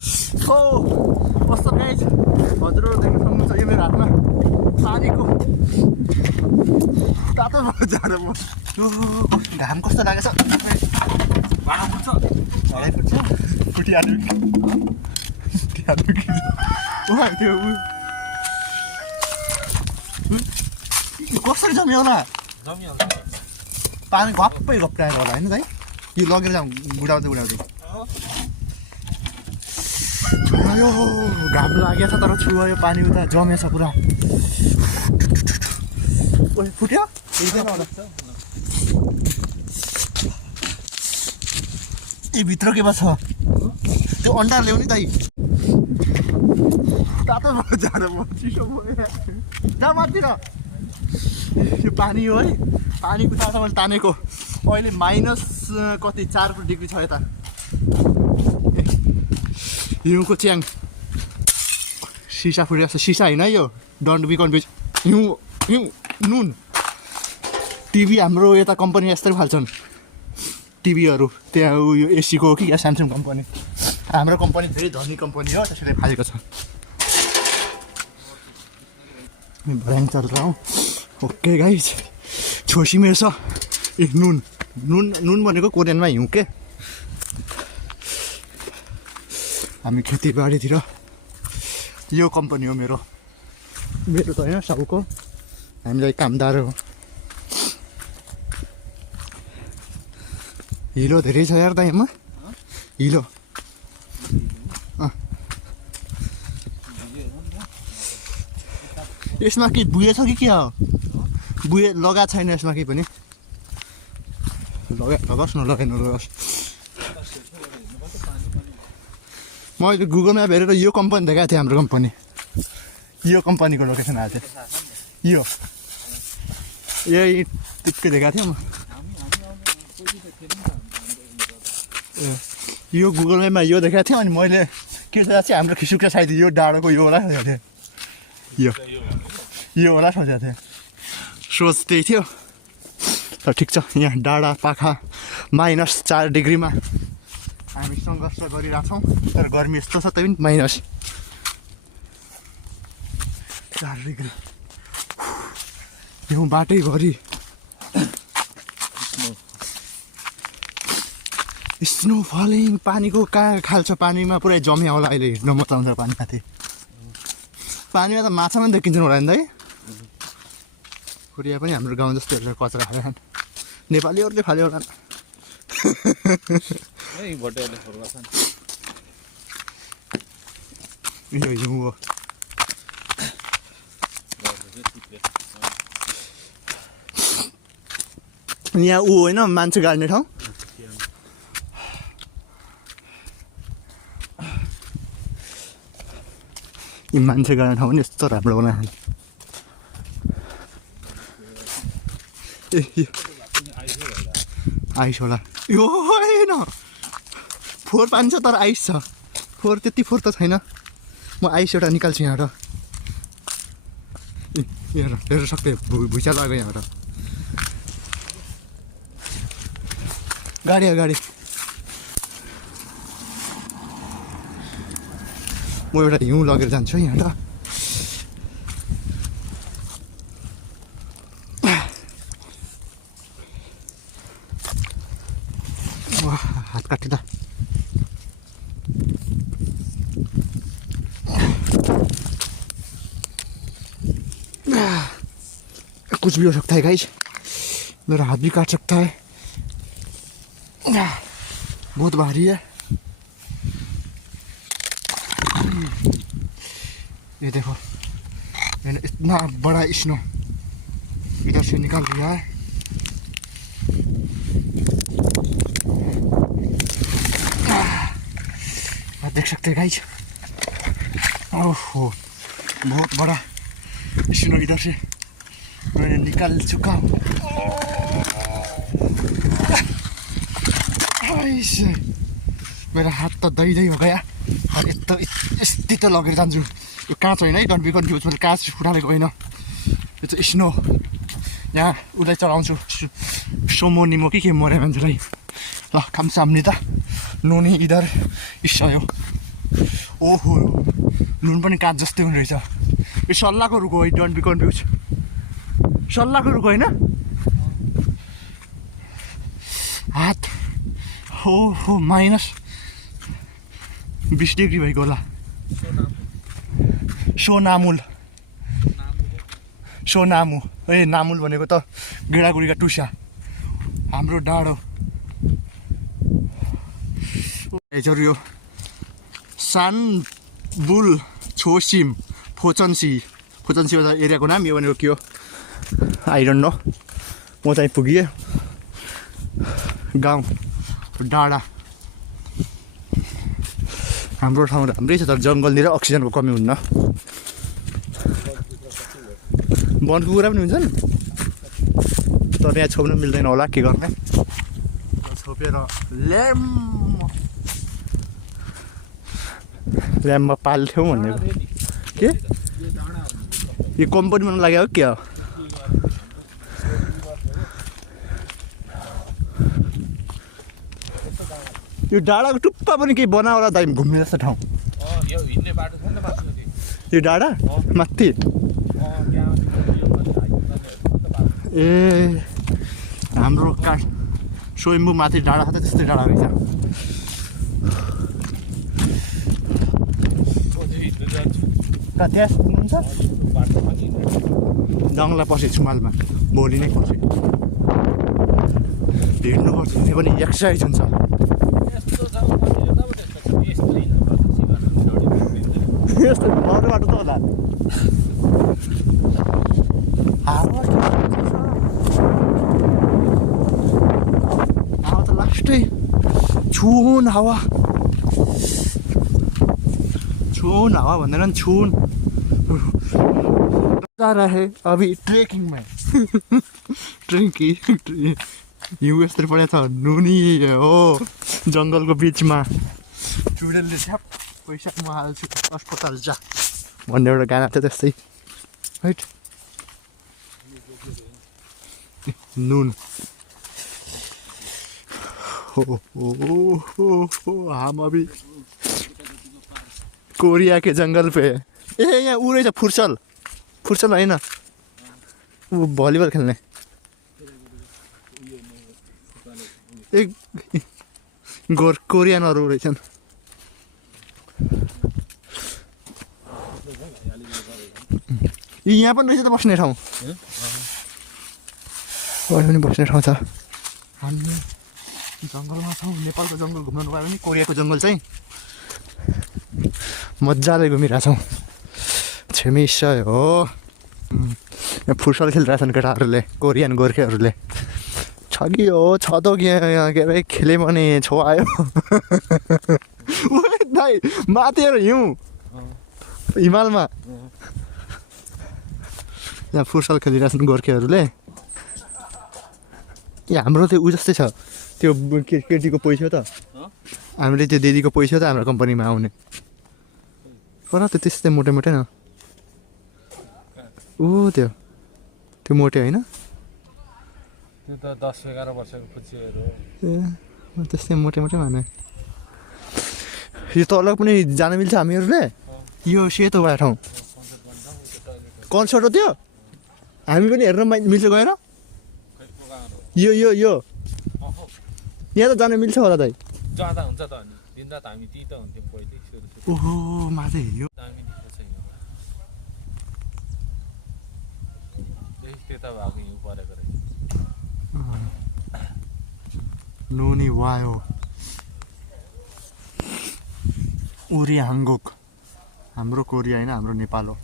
so कस्तो guys हजुरहरू देख्न सक्नुहुन्छ यो मेरो हातमा पानीको तातो जाडो म घाम कस्तो लागेछ भाडा पुग्छ भाडा पुग्छ कुटिहाल्नु त्यो कसरी जम्यो होला पानी घप्पै घप्राएर होला होइन दाइ यो लगेर जाउँ गुडाउँदै गुडाउँदै आयो घाम लागेछ तर छुयो पानी उता जमेछ पुरा फुट्यो ए भित्र के छ त्यो अन्डा ल्याउने दाइ तातो जाडो म चिसो जा माथितिर यो पानी हो है पानीको तातोमा तानेको अहिले माइनस कति 4 डिग्री छ यता हिउँको च्याङ सिसा फुटेको छ सिसा होइन यो डोन्ट बी कन्फ्युज हिउँ नुन टिभी हाम्रो यता कम्पनी यस्तै फाल्छन् टिभीहरू त्यहाँ यो एसीको हो कि या स्यामसङ कम्पनी हाम्रो कम्पनी धेरै धनी कम्पनी हो त्यसैले फालेको छ भर्याङ चल रहा हूँ ओके गाइज छोसी मेरो छ ए नुन नुन नुन भनेको कोरियनमा हिउँ के हामी खेतीबारीतिर यो कम्पनी हो मेरो मेरो त होइन सबको हामीलाई कामदार हो हिलो धेरै छ यार दाइमा हिलो यसमा के बुए छ कि के हो बुए लगा छैन यसमा केही पनि लगाओस् न लगाओस् मैले गुगल म्याप हेरेर यो कम्पनी देखाएको थिएँ हाम्रो कम्पनी यो कम्पनीको लोकेसन आएको थियो यही त्यतिकै देखाएको थियो म यो गुगल म्यापमा यो देखाएको थियो अनि मैले के सोचेको थिएँ हाम्रो खिसुक्रा साइड यो डाँडोको यो होला सोचेको थिएँ यो होला सोचेको थिएँ सोच त्यही थियो तर ठिक छ यहाँ डाँडा पाखा -4 डिग्रीमा हामी सङ्घर्ष गरिरहेछौँ तर गर्मी यस्तो छ त्यही पनि -4 डिग्री हिउँ बाटैभरि स्नो फलिङ पानीको कहाँ खाल्छ पानीमा पुरै जम्या होला अहिले हिँड्न मजा आउँछ पानीमाथि पानीमा त माछा पनि देखिन्छन् होला नि त है कोरिया पनि हाम्रो गाउँ जस्तो कचरा खान्छन् नेपालीहरूले फाल्यो होला यो हिउँ हो यहाँ ऊ होइन मान्छे गाड्ने ठाउँ यी मान्छे गाड्ने ठाउँ पनि यस्तो राम्रो बनाएको आइस होला यो होइन फोहोर पानी छ तर आइस छ फोहोर त्यति फोहोर त छैन म आइस एउटा निकाल्छु यहाँबाट हेर्न सक्दै भुइँचा लाग्यो यहाँबाट गाडी गाडी म एउटा हिउँ लगेर जान्छु है यहाँबाट हात काटिँदा कुछ भी हो सकता है गाइस मेरा हाथ भी काट सकता है बहुत भारी है ये देखो मैंने इतना बड़ा स्नो इधर से निकाल दिया है आप देख सकते हैं गाइस ओहो बहुत बड़ा स्नो इधर से मैंने निकाल चुका हूँ मेरा हाथ तो दही दही हो गया और यति त लगेर जान्छु यो काँच होइन है डन्ट बी कन्फ्युज मैले काँच फुटालेको होइन यो चाहिँ स्नो यहाँ उसलाई चलाउँछु सोमो निमो के मऱ्यो मान्छेलाई ल काम सामने त नुनी इधर इसायो ओहो नुन पनि काठ जस्तै हुने रहेछ यो सल्लाहको रुखो है डोन्ट बी कन्फ्युज सल्लाहको रुखो होइन हात हो -20 डिग्री भएको होला सोनामु ए नामुल भनेको त गेडागुडीका टुसा हाम्रो डाँडो हजुर यो सानबुल छोसिम फोचन्सी एरियाको नाम यो भनेको के हो आई डोन्ट नो म चाहिँ पुगेँ गाउँ डाँडा हाम्रो ठाउँ राम्रै छ तर जङ्गलनिर अक्सिजनको कमी हुन्न वनको कुरा पनि हुन्छन् तर यहाँ छोप्नु मिल्दैन होला के गर्ने छोपेर ल्याम्पमा पाल्थ्यौँ भनेको के यो कम्पनी बनाउनु लाग्यो हो क्या यो डाँडाको टुप्पा पनि केही बनायो होला दाइ घुम्ने जस्तो ठाउँ यो डाँडा माथि ए हाम्रो काठ स्वयम्भू माथि डाँडा छ त्यस्तै डाँडा रहेछ त्यहाँ हुनुहुन्छ जङ्गललाई पसेको छु मालमा भोलि नै पसेँ हिँड्नुपर्छ भने पनि एक्सर्साइज हुन्छ यस्तो अरू बाटो त होला हावा त लास्टै छुन हावा भन्दैन छुन रहे अभी ट्रेकिङ में हिउँ यस्तै परेको छ नुनी हो जङ्गलको बिचमा चुडेलले छ्याप पैसा म हाल्छु अस्पताल जा भन्ने एउटा गाना थियो त्यस्तै राइट नुन हम अभी कोरिया के जंगल पे ए यहाँ ऊ रहेछ फुर्सल होइन ऊ भलिबल खेल्ने एक कोरियनहरू रहेछन् यहाँ पनि रहेछ त बस्ने ठाउँ पनि बस्ने ठाउँ छ हामी जङ्गलमा छौँ नेपालको जङ्गल घुम्न नपाए पनि कोरियाको जङ्गल चाहिँ मजाले घुमिरहेछौँ छेमिसय हो यहाँ फुटबल खेलिरहेछन् केटाहरूले कोरियन गोर्खेहरूले छ कि हो छ त के अरे खेल्यो भने छो आयो दाइ माथि हिउँ हिमालमा यहाँ फुटबल खेलिरहेछन् गोर्खेहरूले ए हाम्रो त्यो ऊ जस्तै छ त्यो केटीको पैसा त हामीले त्यो दिदीको पैसा त हाम्रो कम्पनीमा आउने तर त्यो त्यस्तै मोटे न ऊ त्यो मोटे होइन त्यो त 10-11 वर्षको पुच्चीहरू ए त्यस्तै मोटे माने यो तल पनि जान मिल्छ हामीहरूले यो सेतो भए ठाउँ कन्सर्ट हो त्यो हामी पनि हेर्न मिल्छ गएर यो यहाँ त जान मिल्छ होला दाइ जाँदा हुन्छ त अनि दिनरात हामी त्यही त हुन्थ्यौँ पहिले सुरु ओहो माथि यो दामी देख्छ त्यता भएको हिउँ परेको रहेछ नुनी वायो उरी हाङ्गोक हाम्रो कोरिया होइन हाम्रो नेपाल हो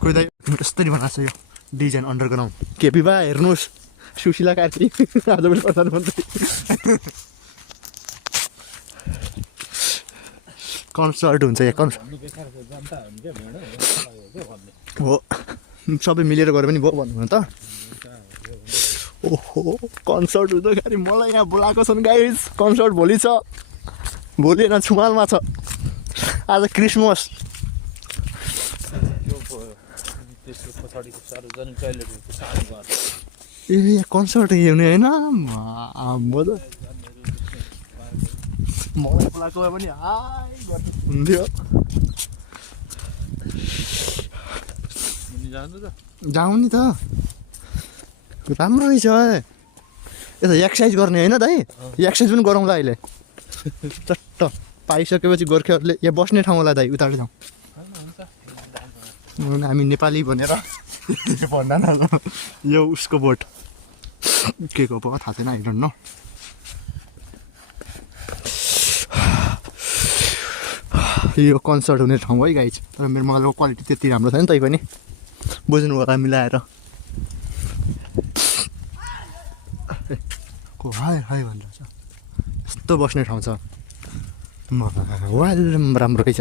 कोही दाइ यस्तरी बनाएको छ यो डिजाइन अन्डरग्राउन्ड केपी बा हेर्नुहोस् सुशीला कार्की आजभोलि प्रधानमन्त्री कन्सर्ट हुन्छ यहाँ कन्सर्ट हो सबै मिलेर गऱ्यो पनि भयो भन्नु त ओहो कन्सर्ट हुँदाखेरि मलाई यहाँ बोलाएको छन् गाइस कन्सर्ट भोलि छ भोलि होइन छुमालमा छ आज क्रिसमस ए कन्सर्ट हुने होइन मलाई बोलाएको भए पनि हाई गर्नु हुन्थ्यो अनि जानु त जाउँ नि त राम्रो रहेछ यता एक्सर्साइज गर्ने होइन दाइ एक्सर्साइज पनि गरौँला अहिले चट्ट पाइसकेपछि गोर्खेहरूले यहाँ बस्ने ठाउँ होला दाइ उताबाट जाउँ हामी नेपाली भनेर भन्दा न यो उसको बोट के को पो थाहा छैन आइडन्ट न यो कन्सर्ट हुने ठाउँ है गाइज तर मेरो मोबाइलको क्वालिटी त्यति राम्रो छैन तै पनि बुझ्नु होला मिलाएर को हाय हाय भन्छ यस्तो बस्ने ठाउँ छ राम्रो रहेछ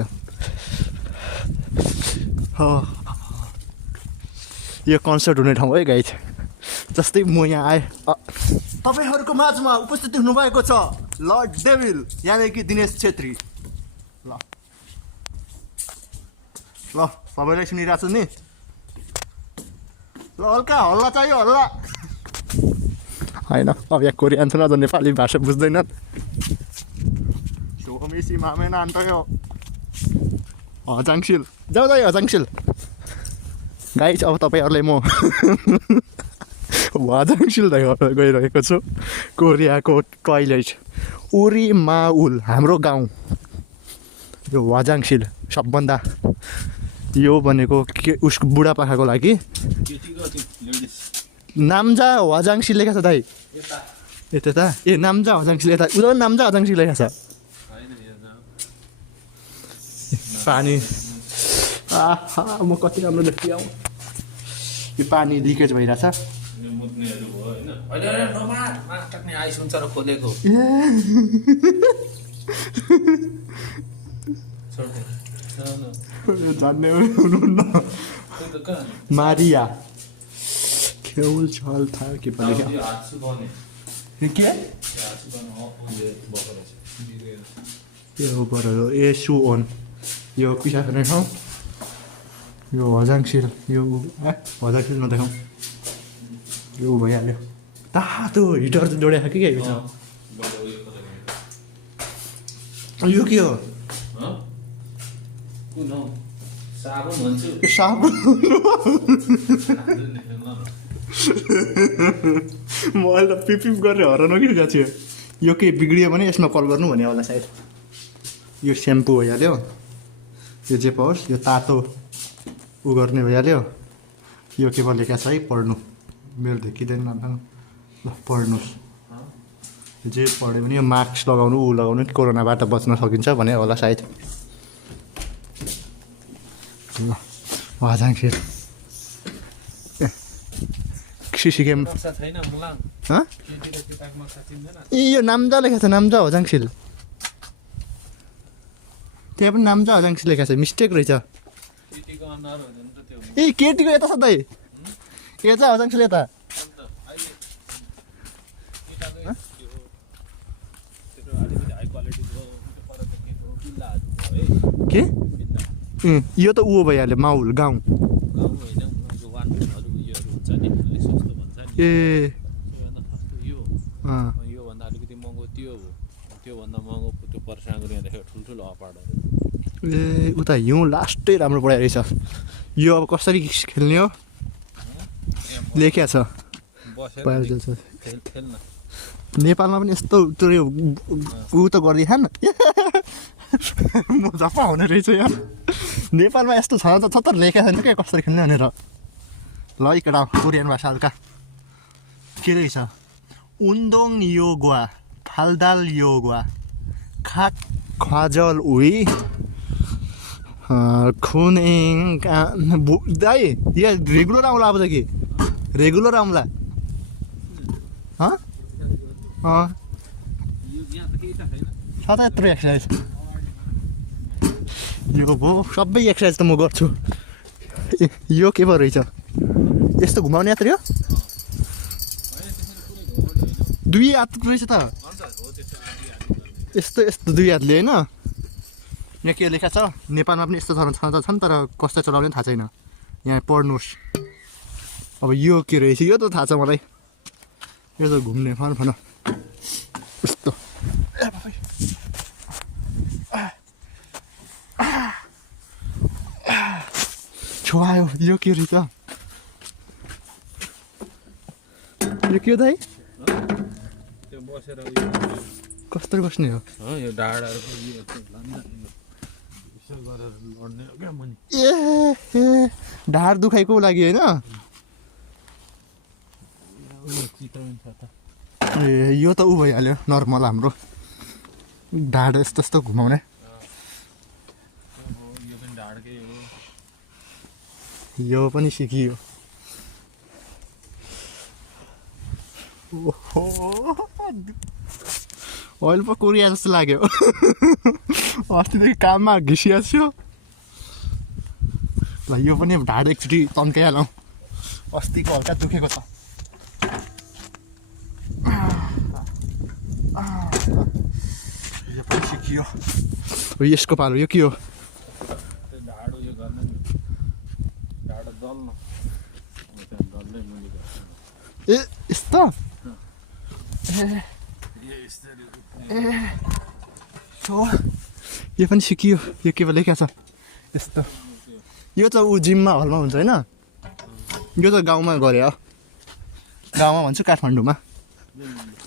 यो कन्सर्ट हुने ठाउँ है गाइज जस्तै म यहाँ आएँ तपाईँहरूको माझमा उपस्थित हुनुभएको छ लर्ड डेभिल यानि कि दिनेश छेत्री ल ल सबैलाई सुनिरहेको छु नि ल हल्का हल्ला चाहियो हल्ला होइन अब यहाँ कोरियन छ न त नेपाली भाषा बुझ्दैन सोमेसी मामे नान्त यो हजाङसिल जाऊ दाइ हजाङसिल गाइज अब तपाईँहरूलाई म हजाङसिल गइरहेको छु कोरियाको टोयलेट उरी माउल हाम्रो गाउँ यो हजाङसिल सबभन्दा यो भनेको के उसको बुढापाकाको लागि नाम्जा हजाङसिल लेखेको छ दाइ यता त ए नाम्जा हजाङसिल यता उता नाम्जा हजाङसिल लेखेको छ पानी म कति राम्रो देख्छु आऊ यो पानी लिकेज भइरहेछ खोलेको झन्डै हुनुहुन्न मारिया खेल छल थाहा के पो के यो बरु एसु ओन यो पिसा गर्ने ठाउँ यो हजाङसिल यो हजाङसिल नदेखाउँ यो भइहाल्यो तातो हिटर त जोडेको कि क्या यो के हो साबुन मैले त पिप गरेर हराउनु कि गएको थियो यो के बिग्रियो भने यसमा कल गर्नु भने होला सायद यो स्याम्पू भइहाल्यो यो जे पाओस् यो तातो उ गर्ने भइहाल्यो यो के पो लेखा छ है पढ्नु मेरो देखिँदैन ल पढ्नुहोस् जे पढ्यो भने यो मास्क लगाउनु ऊ लगाउनु कोरोनाबाट बच्न सकिन्छ भने होला सायद ल हजाङसिल सिसी गेम ए यो नाम्जा लेखेको छ नाम्जा हजाङसिल त्यहाँ पनि नाम्जा हजाङसिल लेखेको छ मिस्टेक रहेछ ए केटीको यता छ दाइ यता हजाङसिल यता के यो त ऊ भइहाल्यो माउल गाउँ ए योभन्दा अलिकति महँगो त्योभन्दा महँगो त्यो पर्साङको यहाँ ठुल्ठुलो अपार्टहरू ए उता हिउँ लास्टै राम्रो पढाइरहेछ यो अब कसरी खेल्ने हो लेख्या छ नेपालमा पनि यस्तो त्यो ऊ त गरिदिएन म झप्पा हुने रहेछ यहाँ नेपालमा यस्तो छ त तर लेखेको छैन क्या कसरी खेल्ने भनेर ल केटा कोरियन भाषा हल्का के रहेछ उन्दोङ योगवा फाल्दाल योगवा खाक ख्वाजल उही खुनिङ दाइ यहाँ रेगुलर आउँला अब त कि रेगुलर आउँला छ त यत्रो एक्सर्साइज यो भयो सबै एक्सर्साइज त म गर्छु यो के पो रहेछ यस्तो घुमाउने यात्रा हो दुई हात रहेछ त यस्तो यस्तो दुई हातले होइन यहाँ के लेखा छ नेपालमा पनि यस्तो छन् तर कस्तो चलाउने थाहा छैन यहाँ पढ्नुहोस् अब यो के रहेछ यो त थाहा छ मलाई यो त घुम्ने फन यस्तो छोआयो यो के रहेछ यो के हो दाइ त्यो बसेर कस्तो बस्ने हो यो डाँडाहरूको यसो गरेर लड्ने हो क्या मुनि ए ढाड दुखाइको लागि होइन चितवन छ त ए यो त ऊ भइहाल्यो नर्मल हाम्रो ढाड यस्तो यस्तो घुमाउने यो पनि ढाडकै हो यो पनि सिकियो ओहो अहिले पो कोरिया जस्तो लाग्यो अस्तिदेखि काममा घिसिएको थियो ल यो पनि ढाड एकचोटि तन्काइहालौँ अस्तिको हल्का दुखेको छ यो पनि सिकियो यसको पालो यो के हो त्यो ढाड उयो गर्न नि ढाड दल्न डल्लै मुनि गर्छ ए यस्तो यो पनि सिकियो यो के पो लेखेको छ यस्तो यो त ऊ जिममा हलमा हुन्छ होइन यो त गाउँमा गरे हो गाउँमा भन्छु काठमाडौँमा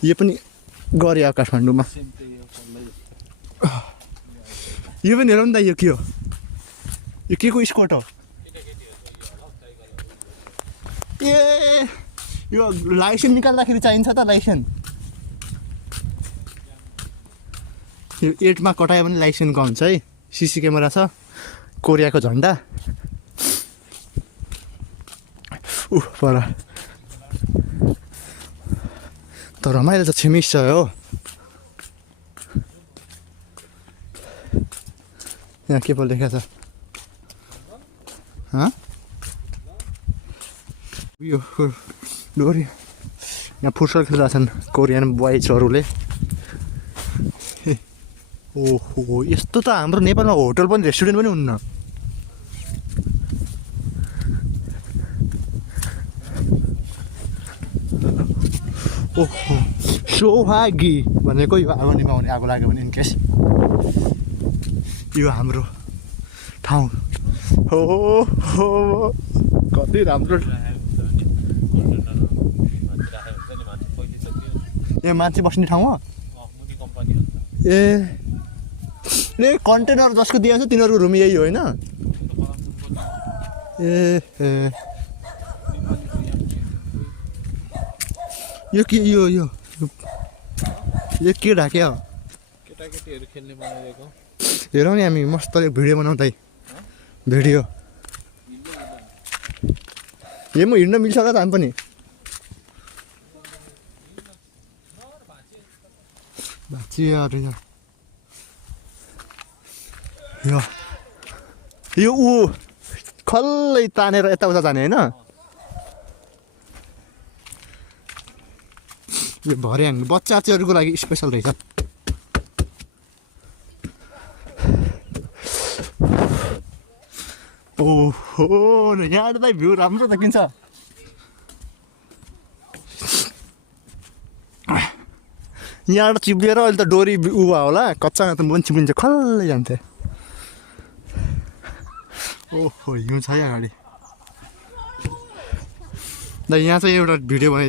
यो पनि गरे हो काठमाडौँमा यो पनि हेरौँ नि त यो के हो यो के को स्कोट हो ए यो लाइसेन्स निकाल्दाखेरि चाहिन्छ त लाइसेन्स यो 8मा कटायो भने लाइसेन्सको हुन्छ है सिसी क्यामेरा छ कोरियाको झन्डा पर तर रमाइलो त छिमिस हो यहाँ के पो लेखेको छ यो डोरी यहाँ फुटसल खेलिरहेको छन् कोरियन बोइजहरूले ओहो यस्तो त हाम्रो नेपालमा होटल पनि रेस्टुरेन्ट पनि हुन्न ओहो सोहागी भनेको यो आगो निभाउने आगो लाग्यो भने इनकेस यो हाम्रो ठाउँ हो कति राम्रो ए मान्छे बस्ने ठाउँ हो ए कन्टेनर जसको दिएको छ तिनीहरूको रुम यही होइन ए यो के यो यो यो के ढाक्यो केटाकेटीहरू खेल्ने बनाइदिएको हेरौँ नि हामी मस्तले भिडियो बनाउँदै भिडियो यो म हिँड्न मिल्छ होला त हामी पनि भाँचिएर यो ऊ खल्लै तानेर यताउता जाने होइन यो भर्याङ बच्चाहरूको लागि स्पेसल रहेछ ओहो यहाँबाट भ्यू राम्रो देखिन्छ यहाँबाट चिप्लिएर अहिले त डोरी उ भयो होला कच्चामा त मन चिप्लिन्छ खल्लै जान्थे ओहो हिउँ छ है अगाडि यहाँ चाहिँ एउटा भिडियो बनाइ